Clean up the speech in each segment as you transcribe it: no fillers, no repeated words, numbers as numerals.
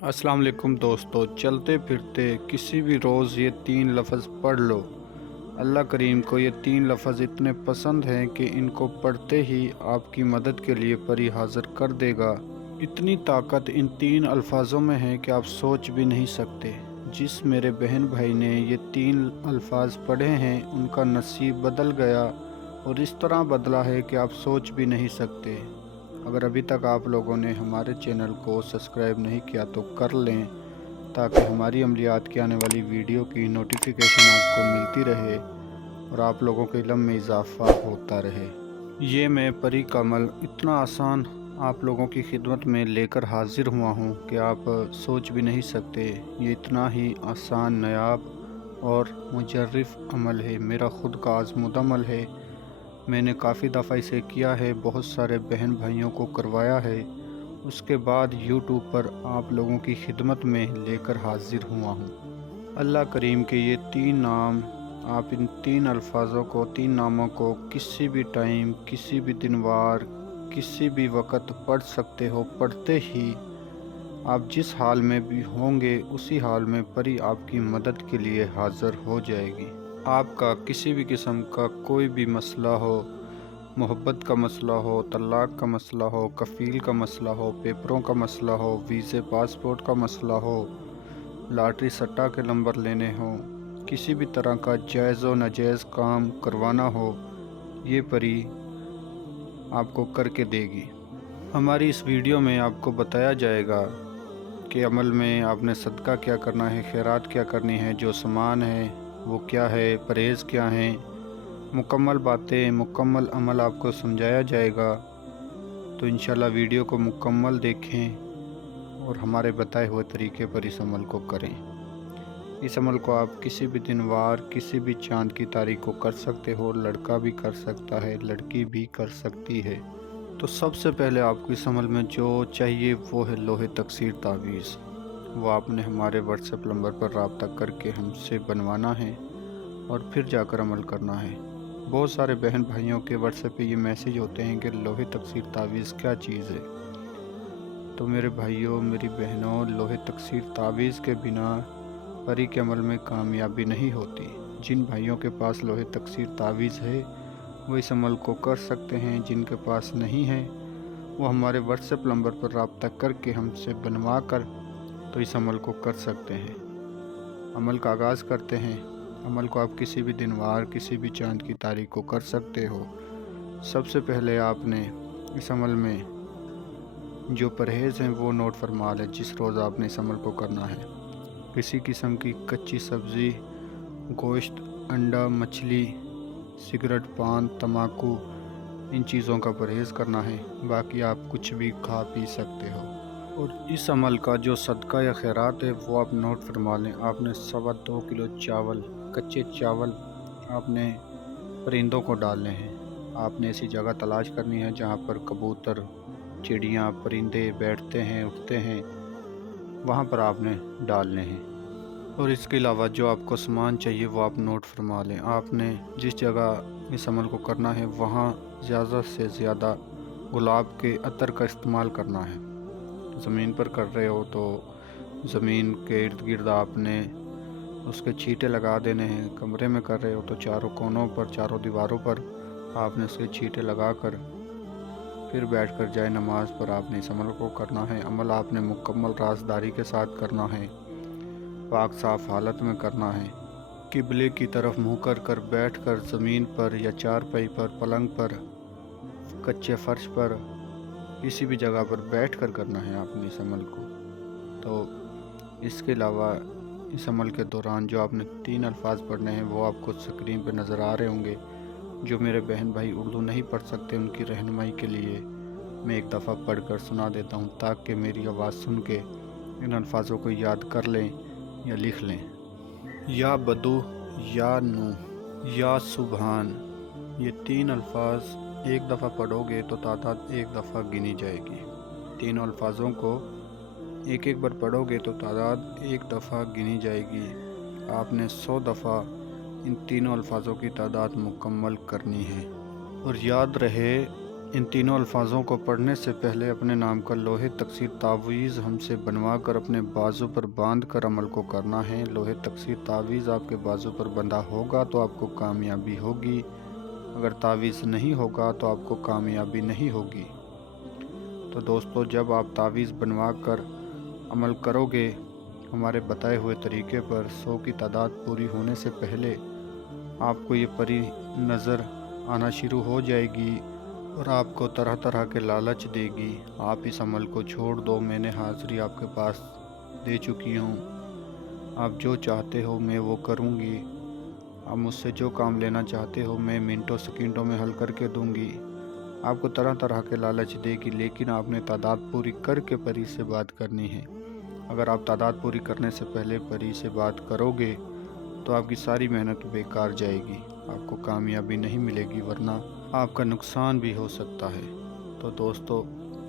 अस्सलाम वालेकुम दोस्तों, चलते फिरते किसी भी रोज़ ये 3 लफ्ज़ पढ़ लो। अल्लाह करीम को ये 3 लफ्ज़ इतने पसंद हैं कि इनको पढ़ते ही आपकी मदद के लिए परी हाज़िर कर देगा। इतनी ताकत इन 3 अल्फाज़ों में है कि आप सोच भी नहीं सकते। जिस मेरे बहन भाई ने ये 3 अल्फाज पढ़े हैं उनका नसीब बदल गया, और इस तरह बदला है कि आप सोच भी नहीं सकते। अगर अभी तक आप लोगों ने हमारे चैनल को सब्सक्राइब नहीं किया तो कर लें, ताकि हमारी अमलियात की आने वाली वीडियो की नोटिफिकेशन आपको मिलती रहे और आप लोगों के इल्म में इजाफ़ा होता रहे। ये मैं परी का अमल इतना आसान आप लोगों की खिदमत में लेकर हाजिर हुआ हूँ कि आप सोच भी नहीं सकते। ये इतना ही आसान, नायाब और मुजर्रिफ अमल है। मेरा ख़ुद का आज़मूदा अमल है। मैंने काफ़ी दफ़ा इसे किया है, बहुत सारे बहन भाइयों को करवाया है। उसके बाद यूट्यूब पर आप लोगों की खिदमत में लेकर हाजिर हुआ हूँ। अल्लाह करीम के ये 3 नाम, आप इन 3 अल्फाज़ों को, 3 नामों को किसी भी टाइम, किसी भी दिन वार, किसी भी वक़्त पढ़ सकते हो। पढ़ते ही आप जिस हाल में भी होंगे उसी हाल में परी आपकी मदद के लिए हाज़िर हो जाएगी। आपका किसी भी किस्म का कोई भी मसला हो, मोहब्बत का मसला हो, तलाक़ का मसला हो, कफ़ील का मसला हो, पेपरों का मसला हो, वीज़े पासपोर्ट का मसला हो, लॉटरी सट्टा के नंबर लेने हो, किसी भी तरह का जायज़ व नाजायज़ काम करवाना हो, ये परी आपको करके देगी। हमारी इस वीडियो में आपको बताया जाएगा कि अमल में आपने सदका क्या करना है, खैरात क्या करनी है, जो सामान है वो क्या है, परहेज़ क्या हैं, मुकम्मल बातें, मुकम्मल अमल आपको समझाया जाएगा। तो इंशाल्लाह वीडियो को मुकम्मल देखें और हमारे बताए हुए तरीके पर इस अमल को करें। इस अमल को आप किसी भी दिन वार, किसी भी चाँद की तारीख को कर सकते हो। लड़का भी कर सकता है, लड़की भी कर सकती है। तो सबसे पहले आपको इस अमल में जो चाहिए वो है लोहे तकसीर तावीज़। वो आपने हमारे व्हाट्सएप नंबर पर रब्ता करके हमसे बनवाना है और फिर जाकर अमल करना है। बहुत सारे बहन भाइयों के व्हाट्सएप पे ये मैसेज होते हैं कि लोहे तकसीर तावीज़ क्या चीज़ है। तो मेरे भाइयों, मेरी बहनों, लोहे तकसीर तावीज़ के बिना परी के अमल में कामयाबी नहीं होती। जिन भाइयों के पास लोहे तकसीर तावीज़ है वो इस अमल को कर सकते हैं। जिनके पास नहीं है वो हमारे व्हाट्सएप नंबर पर रब्ता करके हमसे बनवा कर तो इस अमल को कर सकते हैं। अमल का आगाज़ करते हैं। अमल को आप किसी भी दिन वार, किसी भी चाँद की तारीख को कर सकते हो। सबसे पहले आपने इस अमल में जो परहेज़ हैं वो नोट फरमा लें जिस रोज़ आपने इस अमल को करना है। किसी किस्म की कच्ची सब्ज़ी, गोश्त, अंडा, मछली, सिगरेट, पान, तम्बाकू, इन चीज़ों का परहेज़ करना है। बाकी आप कुछ भी खा पी सकते हो। और इस अमल का जो सदका या खैरात है वो आप नोट फरमा लें। आपने 2.25 किलो चावल, कच्चे चावल आपने परिंदों को डालने हैं। आपने ऐसी जगह तलाश करनी है जहाँ पर कबूतर, चिड़ियाँ, परिंदे बैठते हैं, उठते हैं, वहाँ पर आपने डालने हैं। और इसके अलावा जो आपको सामान चाहिए वो आप नोट फरमा लें। आपने जिस जगह इस अमल को करना है वहाँ ज़्यादा से ज़्यादा गुलाब के अतर का इस्तेमाल करना है। ज़मीन पर कर रहे हो तो ज़मीन के इर्द गिर्द आपने उसके छींटे लगा देने हैं। कमरे में कर रहे हो तो चारों कोनों पर, चारों दीवारों पर आपने उसके छींटे लगा कर फिर बैठकर जाए नमाज पर आपने इस अमल को करना है। अमल आपने मुकम्मल राज़दारी के साथ करना है, पाक साफ़ हालत में करना है। किबले की तरफ मुँह कर बैठ कर ज़मीन पर या चारपाई पर, पलंग पर, कच्चे फ़र्श पर, किसी भी जगह पर बैठ कर करना है आपने इस अमल को। तो इसके अलावा इस अमल के दौरान जो आपने 3 अल्फाज पढ़ने हैं वो आपको स्क्रीन पर नज़र आ रहे होंगे। जो मेरे बहन भाई उर्दू नहीं पढ़ सकते उनकी रहनुमाई के लिए मैं एक दफ़ा पढ़ कर सुना देता हूँ, ताकि मेरी आवाज़ सुन के इन अल्फाजों को याद कर लें या लिख लें। या बदू, या नू, या सुबहान, ये 3 अल्फाज एक दफ़ा पढ़ोगे तो तादाद एक दफ़ा गिनी जाएगी। तीनों अल्फाजों को एक एक बार पढ़ोगे तो तादाद एक दफ़ा गिनी जाएगी। आपने 100 दफ़ा इन तीनों अल्फाजों की तादाद मुकम्मल करनी है। और याद रहे ان تینوں الفاظوں کو پڑھنے سے پہلے اپنے نام کا لوہے تکثیر تعویذ ہم سے بنوا کر اپنے بازو پر باندھ کر عمل کو کرنا ہے۔ لوہے تکثیر تعویذ آپ کے بازو پر بندھا ہوگا تو آپ کو کامیابی ہوگی، اگر تعویذ نہیں ہوگا تو آپ کو کامیابی نہیں ہوگی۔ تو دوستو، جب آپ تعویذ بنوا کر عمل کرو گے ہمارے بتائے ہوئے طریقے پر، 100 کی تعداد پوری ہونے سے پہلے آپ کو یہ پری نظر آنا شروع ہو جائے گی اور آپ کو طرح طرح کے لالچ دے گی۔ آپ اس عمل کو چھوڑ دو، میں نے حاضری آپ کے پاس دے چکی ہوں، آپ جو چاہتے ہو میں وہ کروں گی، آپ مجھ سے جو کام لینا چاہتے ہو میں منٹوں سیکنڈوں میں حل کر کے دوں گی۔ آپ کو طرح طرح کے لالچ دے گی، لیکن آپ نے تعداد پوری کر کے پری سے بات کرنی ہے۔ اگر آپ تعداد پوری کرنے سے پہلے پری سے بات کرو گے تو آپ کی ساری محنت بیکار جائے گی، آپ کو کامیابی نہیں ملے گی، ورنہ آپ کا نقصان بھی ہو سکتا ہے۔ تو دوستو،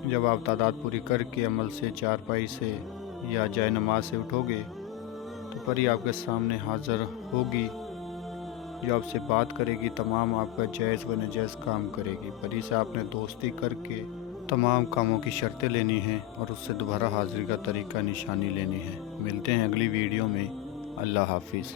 جب آپ تعداد پوری کر کے عمل سے، چارپائی سے یا جائے نماز سے اٹھو گے تو پری آپ کے سامنے حاضر ہوگی جو آپ سے بات کرے گی، تمام آپ کا جائز و ناجائز کام کرے گی۔ پری سے آپ نے دوستی کر کے تمام کاموں کی شرطیں لینی ہیں اور اس سے دوبارہ حاضری کا طریقہ نشانی لینی ہے۔ ملتے ہیں اگلی ویڈیو میں۔ اللہ حافظ۔